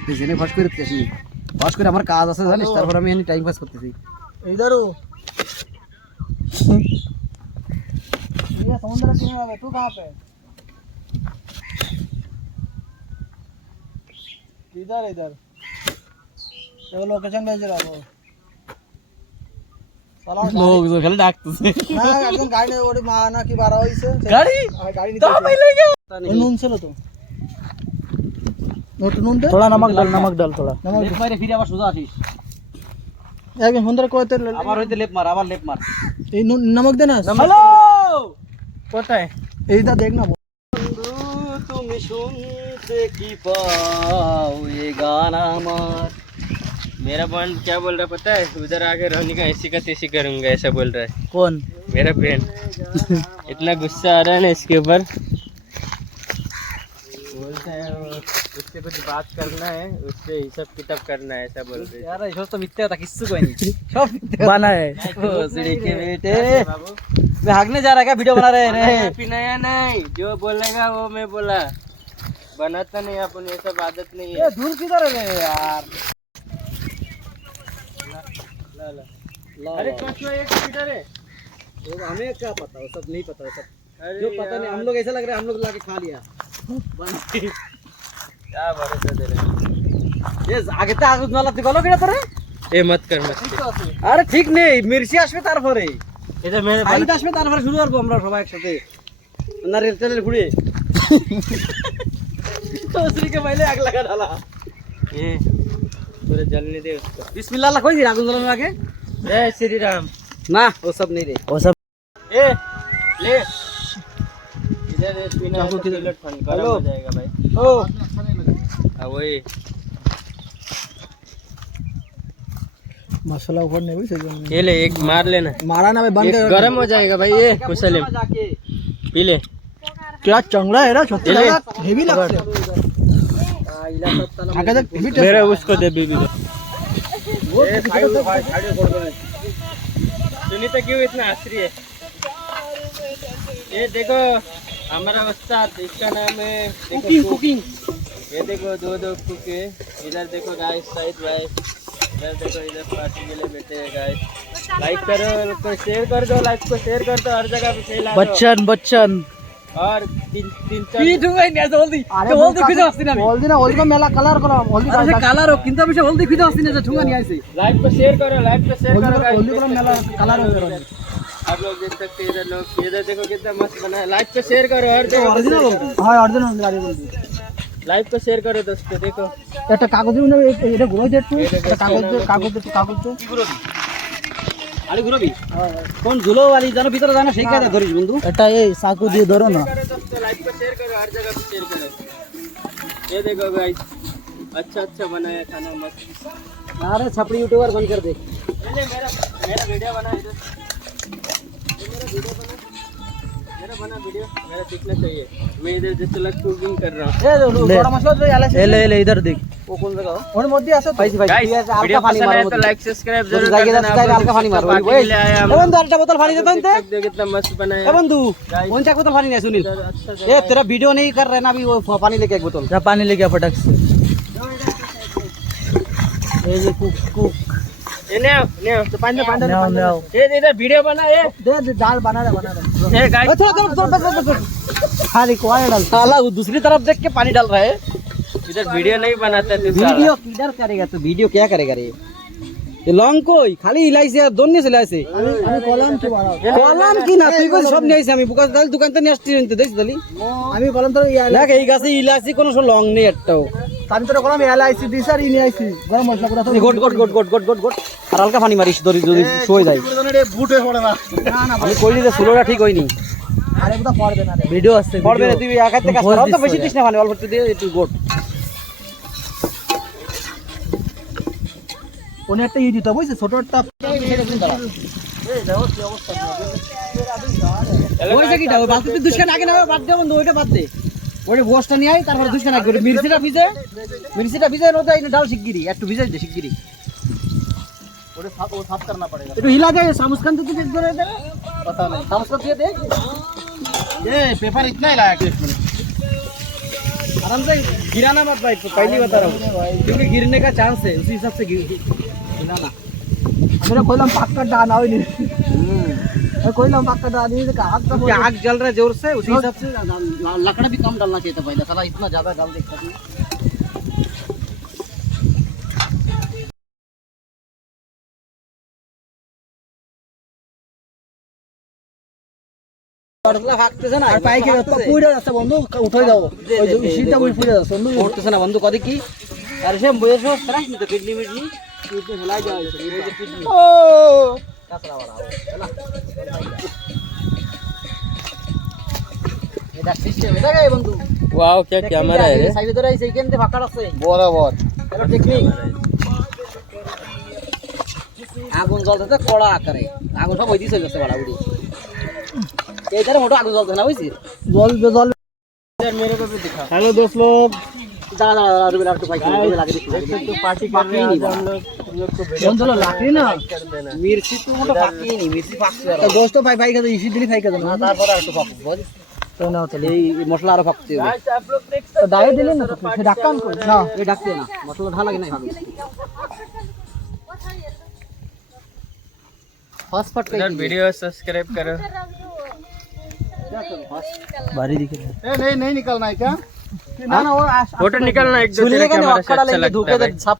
করতেছি এনে ফাঁস করতেছি ফাঁস করে আমার কাজ আছে জানিস তারপর আমি এনে টাইম পাস করতেছি इधर हो ये समुद्र किनारे तू कहाँ पे इधर इधर चलो लोकेशन भेज रहा हूँ লোক তো খালি ডাকতেছে না একদম গাড়ি ওরে মানা কি বাড়া হইছে গাড়ি গাড়ি তো নিতে পাইলে গে নুন ছিল তো নোট নুন দে थोड़ा नमक डाल थोड़ा नमक লেপ মারে ফিরে আবার সোজা আসিস একদম সুন্দর কইতে আবার হইতে লেপ মার আবার লেপ মার এই নমক দে না হ্যালো কোথায় এইটা দেখ না বন্ধু তুমি শুনতে কি পাও ये गाना मार मेरा बॉन्ड क्या बोल रहा है पता है उधर आके रहने का ऐसी का तैसी करूंगा ऐसा बोल रहा है कौन मेरा फ्रेंड इतना गुस्सा आ रहा है ना इसके ऊपर बोलता है उससे कुछ बात करना है उससे हिसाब किताब करना है ऐसा बोल रहे यार ये तो मिथ्या था किससे कोई नहीं सब बना है ओ सीढ़ी के बेटे मैं भागने जा रहा है क्या वीडियो बना रहे हैं पिनाया नहीं जो बोलेगा वो मैं बोला बनाता नहीं अपन ये सब आदत नहीं है ये दूर किधर है यार अरे कौन सा एक मीटर है वो हमें क्या पता वो सब नहीं पता वो सब अरे जो पता नहीं हम लोग ऐसा लग रहा है हम लोग लाके खा लिया क्या भरोसा दे रहे ये आगे तो आगे नाला दिखालो केड़ा তোরে ए मत कर मत कर। আরে ঠিক নেই মির্চি আসবে তারপরে इधर मेरे ফাইট আসবে তারপরে শুরু করব আমরা সবাই একসাথে না রেল টেলে ঘুরে তো শ্রী के पहले आग लगा डाला ये पूरे जलने दे उसको बिस्मिल्लाह अल्लाह कोई आग जलाने आगे जय श्री राम ना वो सब नहीं रे वो सब ए ले इधर पीना चाकू तो किधर? पिलट फन गरम हेलो? हो जाएगा भाई ओ वही मसाला ऊपर नहीं हुई सही ये ले एक मार लेना मारा ना भाई बंद ये कर गरम हो जाएगा भाई ये कुशलम जाके पी ले क्या चंगड़ा है ना छोटा ले। हेवी लगता है आगे देख हेवी टेस्ट मेरा उसको दे बीबी को सुनीता क्यों इतना हंस रही है ये देखो हमारा उस्ताद इसका नाम है कुकिंग कुकिंग ये देखो दो कुक है इधर देखो गाइस साइड भाई इधर देखो इधर पार्टी के लिए बैठे हैं गाइस लाइक करो को शेयर कर दो लाइक को शेयर कर दो हर जगह पे फैला दो बच्चन बच्चन और तीन तीन কি चार ঢুকাই না জলদি তো হলদি খুঁজে আসছি না আমি हल्दी ना हल्दी का मेला कलर करो हल्दी আরে কালার ও কিন্তু আমি হলদি খুঁজে আসছি না যে ঠুঙ্গা নিয়ে আইছি लाइक को शेयर करो guys हल्दी का मेला कलर करो आप लोग देख सकते हैं इधर देखो कितना मस्त बना है लाइक को शेयर करो हर जगह অরিজিনাল হলদি हां ओरिजिनल गाड़ी बोलती लाइक को शेयर करो दोस्तों देखो এটা কাগজ দিন এটা গুলো দে একটু এটা কাগজ তো আরে ঘুরবি কোন ঝুলো वाली জানো ভিতরে জানো সেই কায়দা ধরিস বন্ধু এটা এই চাকু দিয়ে ধরো না करो दोस्तों लाइक को शेयर करो हर जगह पे शेयर करो ये देखो गाइस अच्छा अच्छा बनाया खाना मस्त अरे छपड़ी यूट्यूबर बन कर दे ये ले मेरा वीडियो बना इधर मेरा बना वीडियो मेरा दिखना चाहिए मैं इधर जैसे लग कुकिंग कर रहा हूँ এ বড় মাছ লই আলে ले इधर देख ও কোন জায়গা ওর মধ্যে আছে পাইছি পাইছি गाइस वीडियो पसंद आए तो लाइक सब्सक्राइब जरूर कर জায়গা देना জায়গা হালকা পানি মারো ওই ले आया এ বন্ধু আরেকটা বোতল পানি দে তো ইনতে देख कितना मस्त बना ए है बंधु कौन सा बोतल पानी नहीं सुनील अच्छा ए तेरा वीडियो नहीं कर रहे ना अभी वो पानी लेके एक बोतल जा पानी लेके आ फटक से ये कुक कुक ये ले आओ तो पानी ले आओ ये इधर वीडियो बना ये दे दाल बना दे ए गाइस थोड़ा खाली कोई डाल साला वो दूसरी तरफ देख के पानी डाल रहा है इधर वीडियो नहीं बनाता तू वीडियो किधर करेगा तो वीडियो क्या करेगा रे ये लॉन्ग कोई खाली इलायची আর দন্নি ইলাইছে আমি কলাম কি বাড়াও কলাম কি না তুই কই সব নিয়ে আইছিস আমি বুকাস দাল দোকান থেকে নিয়ে আসছি নিতে দেখ দালি আমি কলাম তো দেখ এই গাছে ইলাইচি কোনো সব লং নেই একটাও আমি তো কলাম এলআইসি দি স্যার ইনি আইছি গরম মশলা গুলো তো গট গট গট গট গট গট গট আর হালকা পানি মারিস ধরি যদি শুয়ে যায় বুট হয়ে পড়ে না না আমি কইলি যে স্লোটা ঠিক হয়নি আরে এটা পড়বে না রে ভিডিও আসছে পড়বে না তুই একা থেকে কাজ কর তো বেশি দিস না পানি অল্প একটু দিয়ে একটু গট কোন একটা ই দিতে বুঝছিস ছোটটা ওইটা কিটা ওই বালতি তুই দুশখান আগে না বাদ দে বন্ধু ওইটা বাদ দে ওইটা বসটা নিয়ে আই তারপরে দুশখান আগে মির্চিটা ভিজে নতে আইনে ডাল শিগগিরি একটু ভিজাই দে শিগগিরি ওরে সাফ वो साफ करना पड़ेगा একটু হিলা দে সামুসখান তো তুই করে দে पता नहीं সামুসখান দিয়ে দে ये पेपर इतना ही लाया कि इसमें आराम से गिराना मत भाई, पहली बता रहा हूँ, क्योंकि गिरने का चांस है, उसी हिसाब से गिराना। मेरा कोयला पक्का डाना हुई नहीं, कोयला पक्का डाली नहीं तो आग क्योंकि आग जल रहा है जोर से, उसी हिसाब से लकड़ा भी कम डालना चाहिए था पहले, साला इतना ज्यादा डाल देता है। ভাগতেছে না, আর পাইকে পুড়ে যাচ্ছে বন্ধু, উঠে যাও ওই যে শীতটা পুড়ে যাচ্ছে বন্ধু, উঠতেছে না বন্ধু, কদি কি আর সে বয়স খারাপ নি তো, কিডনি মিডনি কিডনি হেলাই দেওয়া হয়েছে, এই যে কিডনি ও কাঁচরা বড়া হেলা এটা সিস্টেম, এটা গায় বন্ধু। वाओ क्या कैमरा है रे সাইডে ধরে এই কেন্দ্রে ফাঁকা আছে বরাবর এবার টেকনিক। আগুন জ্বলতে কড়া আকারে, আগুন সব ওই দিকে চলে যাচ্ছে বড়া উড়ি, এই ধারে মোটো আগুন জ্বলতে না বুঝছিস। জল জল। यार मेरे को भी दिखा हेलो दोस्त लोग, দাঁড়া দাঁড়া दादा रुबिला একটু পাইছি লাগে দেখি तो पार्टी कर रहे हैं आज हम लोग को বন্ধু লাকড়ি না कर देना মির্চি তো মোটো পাকি নি, মির্চি পাকছে আর তো দোস্ত ভাই ভাই কে ইসি দিলি ভাই কে না, তারপরে আর একটু পাকছে বুঝ, তো না তাহলে এই মশলা আরো পাকতে হবে। आज आप लोग देख তো ডাইরেক্ট দিলেন না তো সে ডাক্কান কো না এই ডাকতে না, মশলা ঢালা লাগে না ভালো ফাস্ট सकते हैं वीडियो सब्सक्राइब करो बारी दिखे ए नहीं नहीं निकलना है क्या ना ना वो फोटो निकालना एक दो सुनने तेरे का नहीं, कैमरा से अक्कड़ अच्छा लेके लगता धोखे है दे भाई। छाप